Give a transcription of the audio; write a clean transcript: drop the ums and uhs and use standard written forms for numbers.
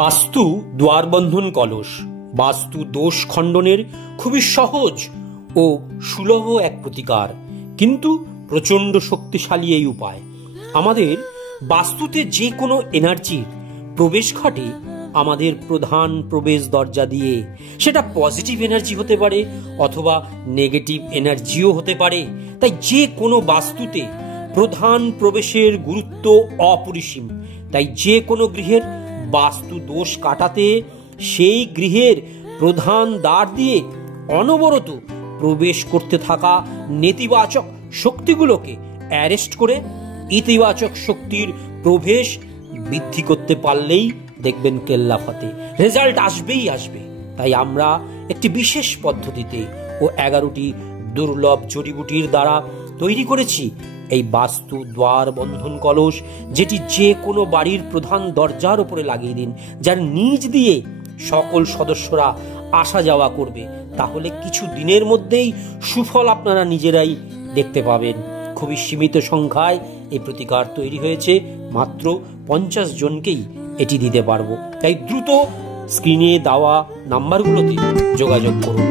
বাস্তু দ্বারবন্ধন কলস বাস্তু দোষ খণ্ডনের খুবই সহজ ও সুলভ এক প্রতিকার, কিন্তু প্রচন্ড শক্তিশালী এই উপায়। আমাদের বাস্তুতে যে কোনো এনার্জি প্রবেশ ঘটে আমাদের প্রধান প্রবেশ দরজা দিয়ে। সেটা পজিটিভ এনার্জি হতে পারে অথবা নেগেটিভ এনার্জিও হতে পারে। তাই যে কোনো বাস্তুতে প্রধান প্রবেশের গুরুত্ব অপরিসীম। তাই যে কোনো গৃহের বাস্তু দোষ কাটাতে সেই গৃহের প্রধান দ্বার দিয়ে অনবরত প্রবেশ করতে থাকা নেতিবাচক শক্তিগুলোকে অ্যারেস্ট করে ইতিবাচক শক্তির প্রবেশ বৃদ্ধি করতে পারলেই দেখবেন কেল্লা ফতে, রেজাল্ট আসবেই আসবে। তাই আমরা একটি বিশেষ পদ্ধতিতে ও 11টি দুর্লভ জড়িবুটির দ্বারা তৈরি করেছি এই বাস্তু দ্বার বন্ধন কলস, যেটি যে কোনো বাড়ির প্রধান দরজার উপরে লাগিয়ে দিন, যার নিচ দিয়ে সকল সদস্যরা আসা যাওয়া করবে। তাহলে কিছু দিনের মধ্যেই সুফল আপনারা নিজেরাই দেখতে পাবেন। খুবই সীমিত সংখ্যায় এই প্রতিকার তৈরি হয়েছে, মাত্র 50 জনকেই এটি দিতে পারবো। তাই দ্রুত স্ক্রিনে দেওয়া নাম্বারগুলোতে যোগাযোগ করুন।